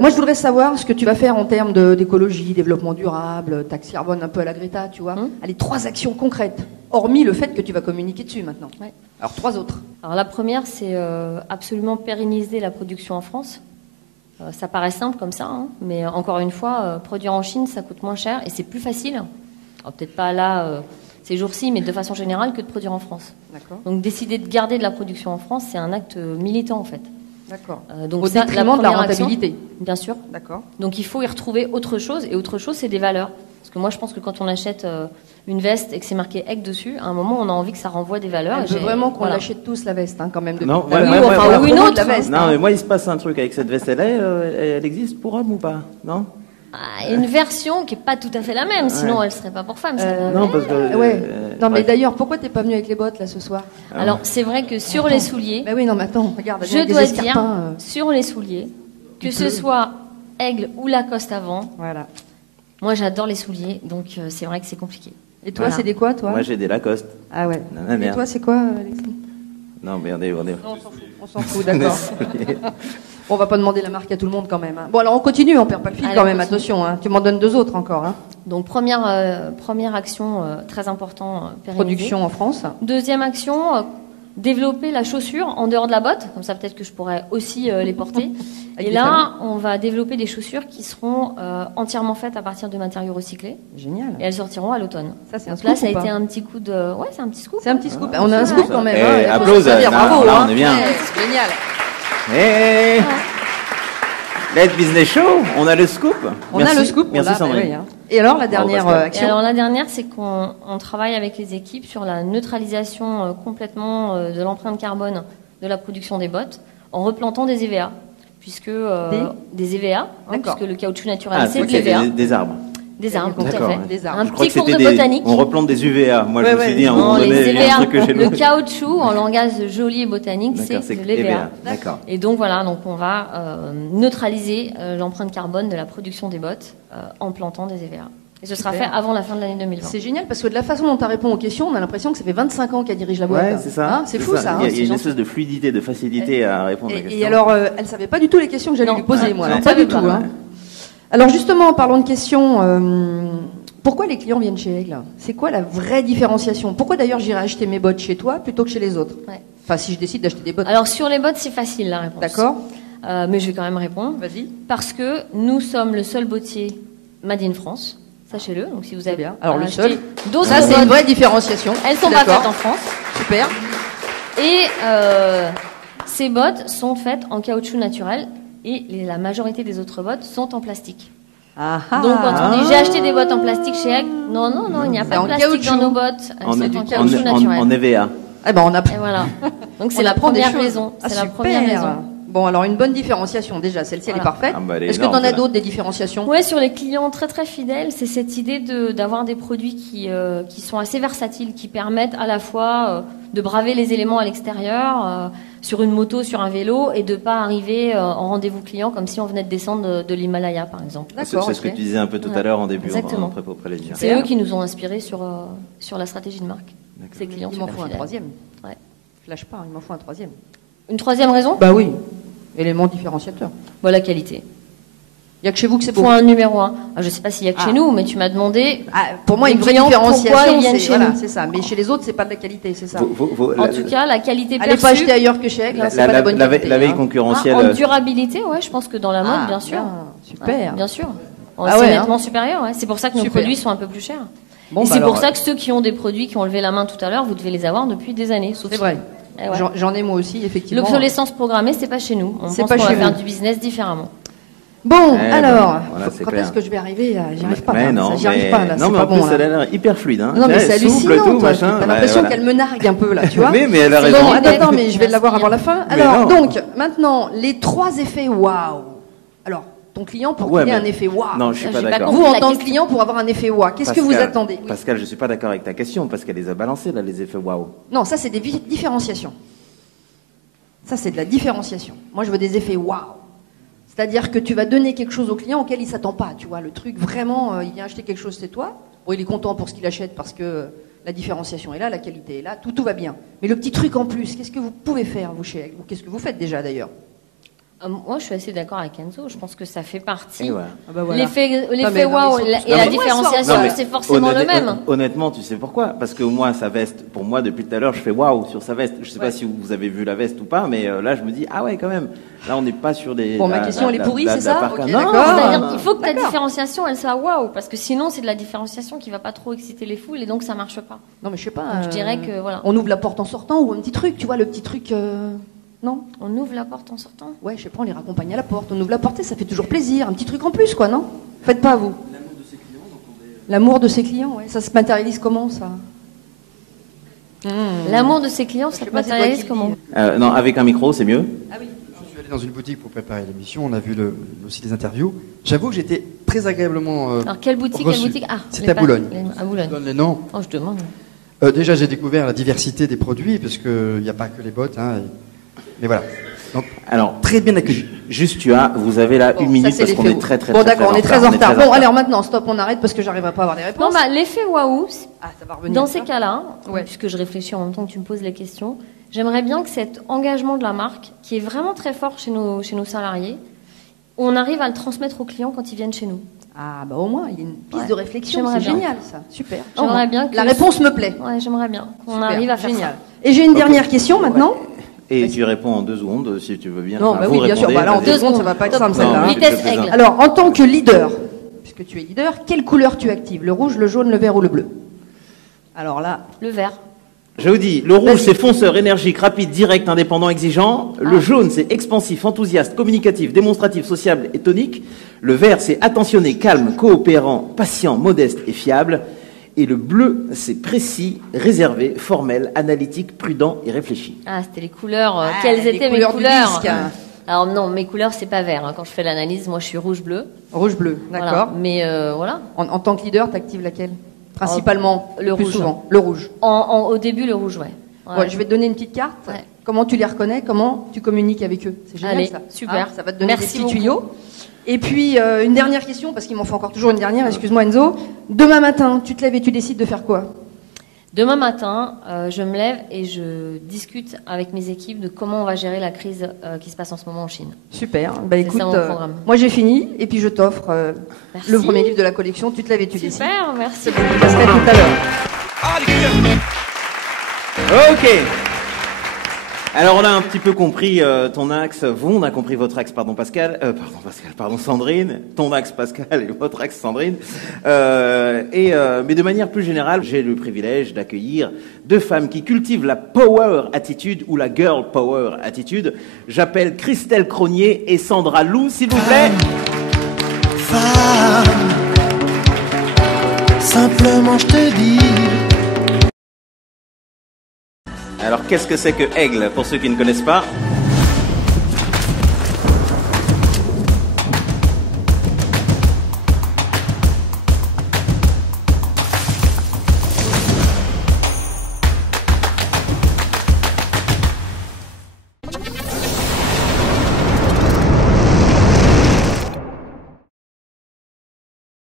Moi, je voudrais savoir ce que tu vas faire en termes d'écologie, développement durable, taxe carbone un peu à la Greta, tu vois. Allez, 3 actions concrètes, hormis le fait que tu vas communiquer dessus maintenant. Ouais. Alors, 3 autres. Alors la première, c'est absolument pérenniser la production en France. Ça paraît simple comme ça, hein, mais encore une fois, produire en Chine, ça coûte moins cher et c'est plus facile. Alors peut-être pas là, ces jours-ci, mais de façon générale, que de produire en France. D'accord. Donc décider de garder de la production en France, c'est un acte militant en fait. D'accord. Donc Au détriment de la rentabilité. Action, bien sûr. D'accord. Donc il faut y retrouver autre chose, et autre chose, c'est des valeurs. Parce que moi, je pense que quand on achète une veste et que c'est marqué egg dessus, à un moment, on a envie que ça renvoie des valeurs. Je veux vraiment qu'on l'achète tous, la veste, hein, quand même. Non, ou une autre. La veste, non, mais moi, il se passe un truc avec cette veste. Elle existe pour homme ou pas? Non? Une version qui n'est pas tout à fait la même, sinon elle ne serait pas pour femme. Non, parce que... non, mais d'ailleurs, pourquoi t'es pas venu avec les bottes, là, ce soir? Alors, c'est vrai que sur les souliers... Bah oui, non, mais attends, regarde, je dois dire, sur les souliers, que ce soit Aigle ou Lacoste avant, voilà. Moi, j'adore les souliers, donc c'est vrai que c'est compliqué. Et toi, c'est des quoi, toi? Moi, j'ai des Lacoste. Ah ouais. Et toi, c'est quoi, Alexis? Non, mais regardez. Non, on s'en fout, d'accord. On va pas demander la marque à tout le monde quand même. Hein. Bon, alors on continue, on perd pas le fil quand même, attention. Hein. Tu m'en donnes 2 autres encore. Hein. Donc, première action très importante, production en France. Deuxième action, développer la chaussure en dehors de la botte. Comme ça, peut-être que je pourrais aussi les porter. Et là, on va développer des chaussures qui seront entièrement faites à partir de matériaux recyclés. Génial. Et elles sortiront à l'automne. Ça, c'est un Donc scoop. Là, ça a été un petit coup de... Ouais, c'est un petit scoop. C'est un petit scoop. On a un scoop quand même. Hein, applaudissements. Bravo. Là, on est bien. C'est génial. Hey. Let's Business Show, on a le scoop. On a le scoop. Merci Sandrine. Oui, hein. Et alors, la dernière action? Alors, la dernière, c'est qu'on travaille avec les équipes sur la neutralisation complètement de l'empreinte carbone de la production des bottes en replantant des EVA. Puisque des EVA, puisque le caoutchouc naturel, c'est de l'EVA. Des arbres. Des arbres, tout à fait. Des arbres. Un petit cours de botanique. On replante des UVA. Moi, je me suis dit, à un moment donné, les il y a un truc que j'ai le caoutchouc, en langage joli et botanique, c'est de l'EVA. D'accord. Et donc, voilà, donc on va neutraliser l'empreinte carbone de la production des bottes en plantant des EVA. Et ce sera fait avant la fin de l'année 2020. C'est génial parce que de la façon dont tu réponds aux questions, on a l'impression que ça fait 25 ans qu'elle dirige la boîte. Ouais, c'est ça. Hein, c'est fou ça. Il y a une espèce de fluidité, de facilité à répondre à la question. Et alors, elle savait pas du tout les questions que j'allais lui poser, moi. Alors, pas du tout. Hein. Alors justement, en parlant de questions, pourquoi les clients viennent chez Aigle? C'est quoi la vraie différenciation? Pourquoi d'ailleurs j'irai acheter mes bottes chez toi plutôt que chez les autres? Enfin, si je décide d'acheter des bottes. Alors sur les bottes, c'est facile la réponse. D'accord. Mais je vais quand même répondre. Vas-y. Parce que nous sommes le seul bottier made in France. Sachez-le. Donc si vous avez bien. Alors le acheté seul. d'autres Ça, c'est bottes, une vraie différenciation. elles sont pas faites en France. Super. Et ces bottes sont faites en caoutchouc naturel et la majorité des autres bottes sont en plastique. Donc quand on dit j'ai acheté des bottes en plastique chez Aigle, non, il n'y a pas de plastique dans nos bottes. Elles sont en caoutchouc naturel. En EVA. Eh ben on a. Et voilà. Donc c'est la première raison. C'est la première raison. Bon, alors une bonne différenciation déjà, celle-ci elle est parfaite. Est-ce que tu en as d'autres des différenciations? Oui, sur les clients très très fidèles, c'est cette idée d'avoir des produits qui sont assez versatiles, qui permettent à la fois de braver les éléments à l'extérieur, sur une moto, sur un vélo, et de ne pas arriver en rendez-vous client comme si on venait de descendre de l'Himalaya par exemple. C'est ce que tu disais un peu tout à l'heure en début. Exactement. C'est eux qui nous ont inspirés sur la stratégie de marque. Ces clients il m'en faut un fidèles. troisième. Ouais. Flash pas, il m'en faut un troisième. Une troisième raison? Bah oui, élément différenciateur. Bon, la qualité. Il n'y a que chez vous que c'est beau. Point numéro 1. Je ne sais pas s'il n'y a que chez nous, mais tu m'as demandé. Pour moi, une vraie différenciation, c'est ça. Mais chez les autres, c'est pas de la qualité, c'est ça. En tout cas, la qualité perçue. Allez pas acheter ailleurs que chez Aigle, c'est pas la bonne qualité. La veille concurrentielle. En durabilité, ouais, je pense que dans la mode, bien sûr. Super. Bien sûr. C'est nettement supérieur. Ouais. C'est pour ça que nos produits sont un peu plus chers. Et c'est pour ça que ceux qui ont des produits qui ont levé la main tout à l'heure, vous devez les avoir depuis des années. C'est vrai. J'en ai moi aussi, effectivement. L'obsolescence programmée, c'est pas chez nous. On pense qu'on va faire du business différemment. Bon, alors, quand est-ce que je vais arriver? J'y arrive pas. J'y arrive pas, là. Non, mais en plus, elle a l'air hyper fluide. Non, mais c'est hallucinant. T'as l'impression qu'elle me nargue un peu, là, tu vois. Mais elle a raison. Bon, attends, mais je vais l'avoir avant la fin. Alors, donc, maintenant, les 3 effets waouh. Alors, ton client pour qu'il ait un effet waouh. Non, je suis pas d'accord. Vous, en tant que client, pour avoir un effet waouh, qu'est-ce que vous attendez? Pascal, je suis pas d'accord avec ta question, parce qu'elle les a balancés, là, les effets waouh. Non, ça, c'est des différenciations. Ça, c'est de la différenciation. Moi, je veux des effets waouh. C'est-à-dire que tu vas donner quelque chose au client auquel il ne s'attend pas. Tu vois, le truc, vraiment, il vient acheter quelque chose, c'est toi. Bon, il est content pour ce qu'il achète parce que la différenciation est là, la qualité est là, tout va bien. Mais le petit truc en plus, qu'est-ce que vous pouvez faire, vous, chez Aigle? Qu'est-ce que vous faites déjà, d'ailleurs? Moi, je suis assez d'accord avec Enzo. Je pense que ça fait partie. Et voilà. Ah bah voilà. L'effet mais waouh ils sont- et Non, la mais- différenciation, Non, mais c'est forcément le même. Honnêtement, tu sais pourquoi? Parce que moi, sa veste, pour moi, depuis tout à l'heure, je fais waouh sur sa veste. Je sais pas si vous avez vu la veste ou pas, mais là, je me dis, ah ouais, quand même. Là, on n'est pas sur des. Bon, ma question, elle est pourrie, c'est ça parka. Ok, Non, d'accord. C'est-à-dire qu'il faut que ta différenciation, elle soit waouh, parce que sinon, c'est de la différenciation qui va pas trop exciter les foules et donc ça marche pas. Non, mais je sais pas. Donc, je dirais que voilà. On ouvre la porte en sortant ou un petit truc, tu vois, le petit truc. Non? On ouvre la porte en sortant. Ouais, je sais pas, on les raccompagne à la porte. On ouvre la porte et ça fait toujours plaisir. Un petit truc en plus, quoi, non? Faites pas, vous. L'amour de ses clients, ouais. Ça se matérialise comment, ça? L'amour de ses clients, Je ça sais te pas, c'est toi matérialise qui comment? le dis. Non, avec un micro, c'est mieux. Ah oui. Je suis allé dans une boutique pour préparer l'émission, on a vu aussi des interviews. J'avoue que j'étais très agréablement Alors, quelle boutique? reçu. Ah, C'est les à Boulogne. À Je Boulogne. donne les noms. Oh, je demande. Déjà, j'ai découvert la diversité des produits, parce qu'il n'y a pas que les bottes. Mais voilà. Donc, Alors, très bien accueilli. juste, vous avez là Bon, une ça, minute c'est parce qu'on l'effet est très, très, Bon, très, d'accord, on est très en on est retard. très Bon, alors maintenant, stop, on arrête parce que j'arriverai pas à avoir des réponses. Non, bah, l'effet waouh, Ah, ça va revenir. dans ça. ces cas-là, Ouais. puisque je réfléchis en même temps que tu me poses les questions, j'aimerais bien que cet engagement de la marque, qui est vraiment très fort chez nos salariés, on arrive à le transmettre aux clients quand ils viennent chez nous. Ah, bah au moins, il y a une piste Ouais. de réflexion. J'aimerais C'est bien. génial, ça. Super. J'aimerais Au moins. bien que- La réponse me plaît. Ouais, j'aimerais bien qu'on Super, arrive à faire génial. ça. Et j'ai une Ok. dernière question maintenant. Et tu réponds en 2 secondes, si tu veux bien. Non, Enfin, bah vous oui, bien sûr. répondez, Bah là, en vas-y. 2 secondes, ça va pas être simple, Non, celle-là. mais hein. Vitesse je te aigle. plaisante. Alors, en tant que leader, puisque tu es leader, quelle couleur tu actives? Le rouge, le jaune, le vert ou le bleu? Alors là, Le vert. Je vous dis, le rouge, Vas-y. c'est fonceur, énergique, rapide, direct, indépendant, exigeant. Le jaune, c'est expansif, enthousiaste, communicatif, démonstratif, sociable et tonique. Le vert, c'est attentionné, calme, coopérant, patient, modeste et fiable. Et le bleu, c'est précis, réservé, formel, analytique, prudent et réfléchi. Ah, c'était les couleurs. Ah, Quelles les étaient mes couleurs du couleurs? disque. Alors non, mes couleurs, c'est pas vert. Hein. Quand je fais l'analyse, moi, je suis rouge-bleu. rouge-bleu, Voilà. d'accord. Mais voilà. En tant que leader, tu actives laquelle? Principalement, le plus rouge. souvent. Le rouge. Au début, le rouge, ouais. Ouais. Ouais, je vais te donner une petite carte. Ouais. Comment tu les reconnais? Comment tu communiques avec eux? C'est génial, Allez, ça. super. Hein, ça va te donner Merci des petits beaucoup. tuyaux. Et puis, une dernière question, parce qu'il m'en faut encore toujours une dernière. Excuse-moi, Enzo. Demain matin, tu te lèves et tu décides de faire quoi? Demain matin, je me lève et je discute avec mes équipes de comment on va gérer la crise qui se passe en ce moment en Chine. Super. Bah écoute, ça, mon programme. moi j'ai fini. Et puis je t'offre Merci. le premier livre de la collection. Tu te lèves et tu décides. Super, merci. Je passerai tout à l'heure. Ok. Alors on a un petit peu compris ton axe, on a compris votre axe, pardon Sandrine, ton axe Pascal et votre axe Sandrine. Mais de manière plus générale, j'ai le privilège d'accueillir 2 femmes qui cultivent la power attitude ou la girl power attitude. J'appelle Christelle Cronier et Sandra Lou, s'il vous plaît. Femme, simplement je te dis. Alors qu'est-ce que c'est que Aigle pour ceux qui ne connaissent pas?